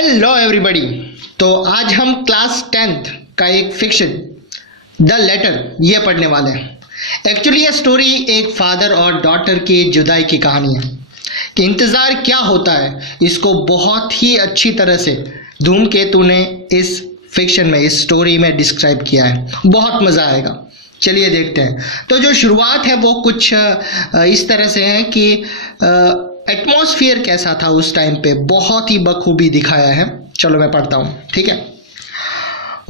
Hello everybody. तो आज हम क्लास 10th का एक फिक्शन द लेटर ये पढ़ने वाले हैं। एक्चुअली ये स्टोरी एक फादर और डॉटर की जुदाई की कहानी है कि इंतज़ार क्या होता है। इसको बहुत ही अच्छी तरह से धूमकेतु ने इस फिक्शन में, इस स्टोरी में डिस्क्राइब किया है। बहुत मज़ा आएगा, चलिए देखते हैं। तो जो शुरुआत है वो कुछ इस तरह से है कि एटमॉस्फेयर कैसा था उस टाइम पे, बहुत ही बखूबी दिखाया है। चलो मैं पढ़ता हूँ, ठीक है।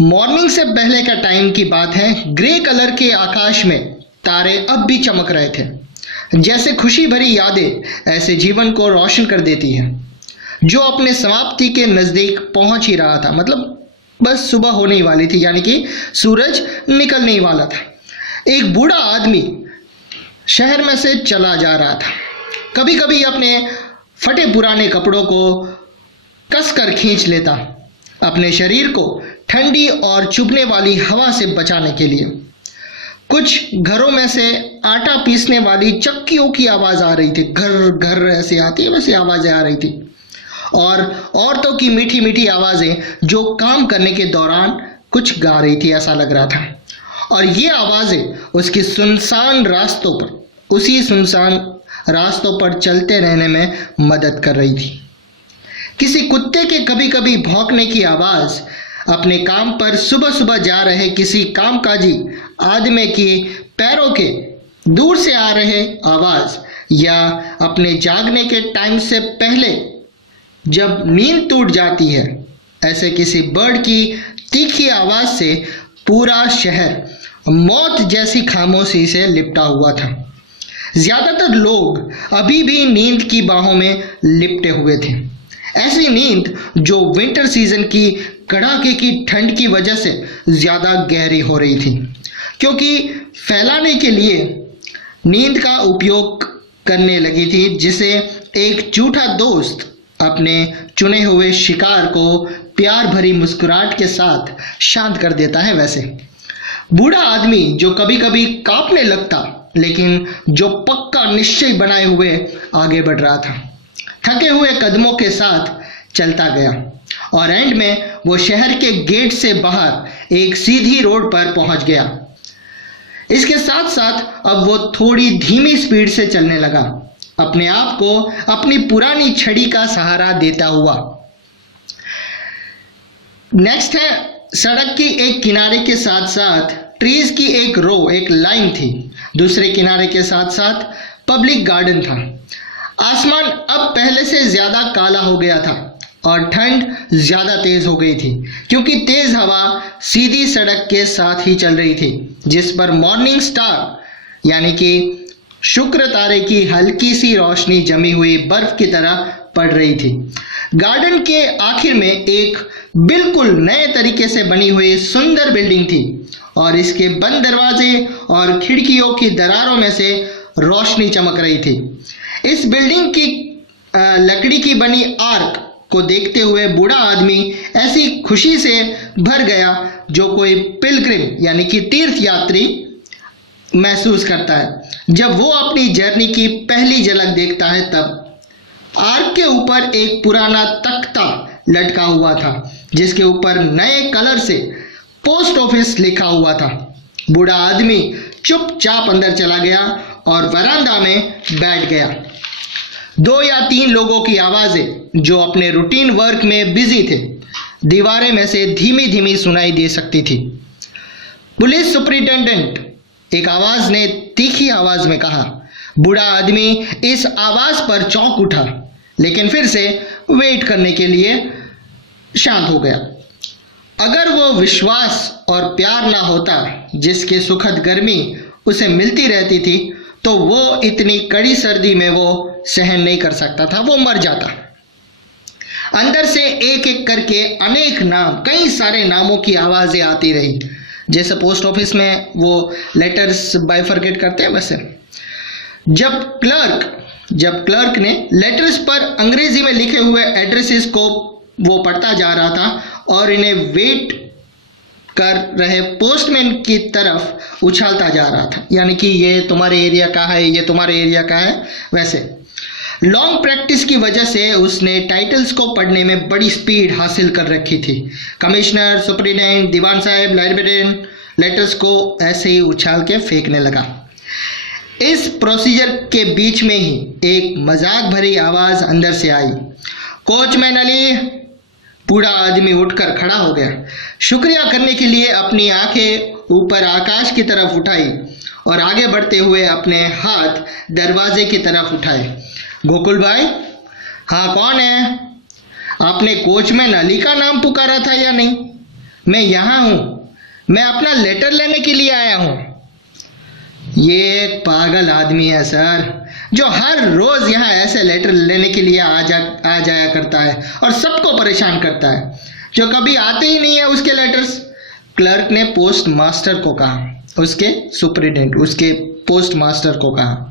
मॉर्निंग से पहले का टाइम की बात है। ग्रे कलर के आकाश में तारे अब भी चमक रहे थे। जैसे खुशी भरी यादें ऐसे जीवन को रोशन कर देती हैं जो अपने समाप्ति के नज़दीक पहुंच ही रहा था। मतलब बस सुबह होने ही वाली थी, यानी कि सूरज निकलने ही वाला था। एक बूढ़ा आदमी शहर में से चला जा रहा था। कभी कभी अपने फटे पुराने कपड़ों को कसकर खींच लेता, अपने शरीर को ठंडी और चुभने वाली हवा से बचाने के लिए। कुछ घरों में से आटा पीसने वाली चक्कियों की आवाज़ आ रही थी, घर घर ऐसे आती है, वैसे आवाज़ें आ रही थी। और औरतों की मीठी मीठी आवाज़ें जो काम करने के दौरान कुछ गा रही थी, ऐसा लग रहा था। और ये आवाज़ें उसकी सुनसान रास्तों पर, उसी सुनसान रास्तों पर चलते रहने में मदद कर रही थी। किसी कुत्ते के कभी कभी भौंकने की आवाज़, अपने काम पर सुबह सुबह जा रहे किसी कामकाजी आदमी के पैरों के दूर से आ रहे आवाज़, या अपने जागने के टाइम से पहले जब नींद टूट जाती है ऐसे किसी बर्ड की तीखी आवाज़ से पूरा शहर मौत जैसी खामोशी से लिपटा हुआ था। ज़्यादातर लोग अभी भी नींद की बाहों में लिपटे हुए थे। ऐसी नींद जो विंटर सीजन की कड़ाके की ठंड की वजह से ज़्यादा गहरी हो रही थी, क्योंकि फैलाने के लिए नींद का उपयोग करने लगी थी, जिसे एक झूठा दोस्त अपने चुने हुए शिकार को प्यार भरी मुस्कुराहट के साथ शांत कर देता है। वैसे बूढ़ा आदमी जो कभी कभी कांपने लगता, लेकिन जो पक्का निश्चय बनाए हुए आगे बढ़ रहा था, थके हुए कदमों के साथ चलता गया और एंड में वो शहर के गेट से बाहर एक सीधी रोड पर पहुंच गया। इसके साथ साथ अब वो थोड़ी धीमी स्पीड से चलने लगा, अपने आप को अपनी पुरानी छड़ी का सहारा देता हुआ। नेक्स्ट है, सड़क की एक किनारे के साथ साथ ट्रीज की एक रो, एक लाइन थी। दूसरे किनारे के साथ साथ पब्लिक गार्डन था। आसमान अब पहले से ज़्यादा काला हो गया था और ठंड ज़्यादा तेज़ हो गई थी, क्योंकि तेज़ हवा सीधी सड़क के साथ ही चल रही थी, जिस पर मॉर्निंग स्टार यानी कि शुक्र तारे की हल्की सी रोशनी जमी हुई बर्फ की तरह पड़ रही थी। गार्डन के आखिर में एक बिल्कुल नए तरीके से बनी हुई सुंदर बिल्डिंग थी और इसके बंद दरवाजे और खिड़कियों की दरारों में से रोशनी चमक रही थी। इस बिल्डिंग की लकड़ी की बनी आर्क को देखते हुए बूढ़ा आदमी ऐसी खुशी से भर गया जो कोई पिलग्रिम यानी कि तीर्थ यात्री महसूस करता है जब वो अपनी जर्नी की पहली झलक देखता है। तब आर्क के ऊपर एक पुराना तख्ता लटका हुआ था, जिसके ऊपर नए कलर से पोस्ट ऑफिस लिखा हुआ था। बूढ़ा आदमी चुपचाप अंदर चला गया और वरांडा में बैठ गया। 2 या 3 लोगों की आवाज़ें जो अपने रूटीन वर्क में बिजी थे, दीवारें में से धीमी धीमी सुनाई दे सकती थी। पुलिस सुपरिटेंडेंट, एक आवाज़ ने तीखी आवाज़ में कहा। बूढ़ा आदमी इस आवाज़ पर चौंक उठा, लेकिन फिर से वेट करने के लिए शांत हो गया। अगर वो विश्वास और प्यार ना होता जिसकी सुखद गर्मी उसे मिलती रहती थी, तो वो इतनी कड़ी सर्दी में वो सहन नहीं कर सकता था, वो मर जाता। अंदर से एक एक करके अनेक नाम, कई सारे नामों की आवाज़ें आती रही, जैसे पोस्ट ऑफिस में वो लेटर्स बाइफरकेट करते हैं वैसे। जब क्लर्क ने लेटर्स पर अंग्रेजी में लिखे हुए एड्रेसेस को वो पढ़ता जा रहा था और इन्हें वेट कर रहे पोस्टमैन की तरफ उछालता जा रहा था, यानी कि ये तुम्हारे एरिया का है, ये तुम्हारे एरिया का है। वैसे लॉन्ग प्रैक्टिस की वजह से उसने टाइटल्स को पढ़ने में बड़ी स्पीड हासिल कर रखी थी। कमिश्नर, सुपरिटेंडेंट, दीवान साहब, लाइब्रेरियन लेटर्स को ऐसे ही उछाल के फेंकने लगा। इस प्रोसीजर के बीच में ही एक मजाक भरी आवाज अंदर से आई, कोचमैन अली। बूढ़ा आदमी उठकर खड़ा हो गया, शुक्रिया करने के लिए अपनी आंखें ऊपर आकाश की तरफ उठाई और आगे बढ़ते हुए अपने हाथ दरवाजे की तरफ उठाए। गोकुल भाई, हाँ कौन है? आपने कोचमैन अली का नाम पुकारा था या नहीं? मैं यहाँ हूँ, मैं अपना लेटर लेने के लिए आया हूँ। ये एक पागल आदमी है सर, जो हर रोज यहाँ ऐसे लेटर लेने के लिए आ जाया करता है और सबको परेशान करता है। जो कभी आते ही नहीं है उसके लेटर्स। क्लर्क ने पोस्ट मास्टर को कहा, उसके सुपरिटेंडेंट, उसके पोस्ट मास्टर को कहा।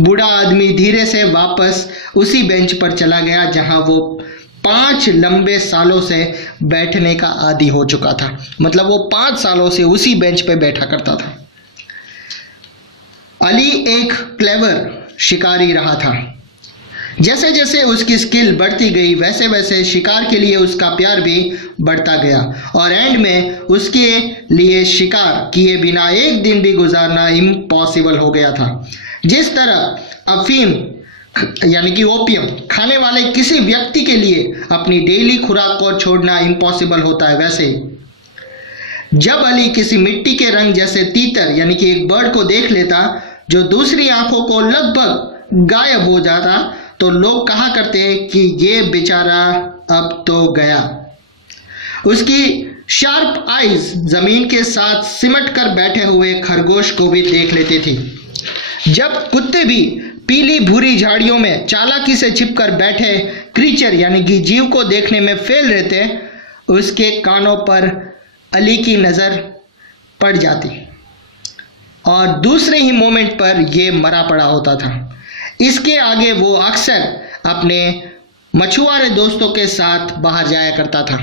बूढ़ा आदमी धीरे से वापस उसी बेंच पर चला गया जहां वो 5 लंबे सालों से बैठने का आदी हो चुका था। मतलब वो 5 सालों से उसी बेंच पे बैठा करता था। अली एक क्लेवर शिकारी रहा था। जैसे जैसे उसकी स्किल बढ़ती गई वैसे वैसे शिकार के लिए उसका प्यार भी बढ़ता गया और एंड में उसके लिए शिकार किए बिना एक दिन भी गुजारना इम्पॉसिबल हो गया था। जिस तरह अफीम यानी कि ओपियम खाने वाले किसी व्यक्ति के लिए अपनी डेली खुराक को छोड़ना इम्पॉसिबल होता है, वैसे ही जब अली किसी मिट्टी के रंग जैसे तीतर यानी कि एक बर्ड को देख लेता जो दूसरी आंखों को लगभग गायब हो जाता, तो लोग कहा करते कि ये बेचारा अब तो गया। उसकी शार्प आईज जमीन के साथ सिमट कर बैठे हुए खरगोश को भी देख लेती थी। जब कुत्ते भी पीली भूरी झाड़ियों में चालाकी से छिपकर बैठे क्रीचर यानी कि जीव को देखने में फेल रहते, उसके कानों पर अली की नजर पड़ जाती और दूसरे ही मोमेंट पर यह मरा पड़ा होता था। इसके आगे वो अक्सर अपने मछुआरे दोस्तों के साथ बाहर जाया करता था।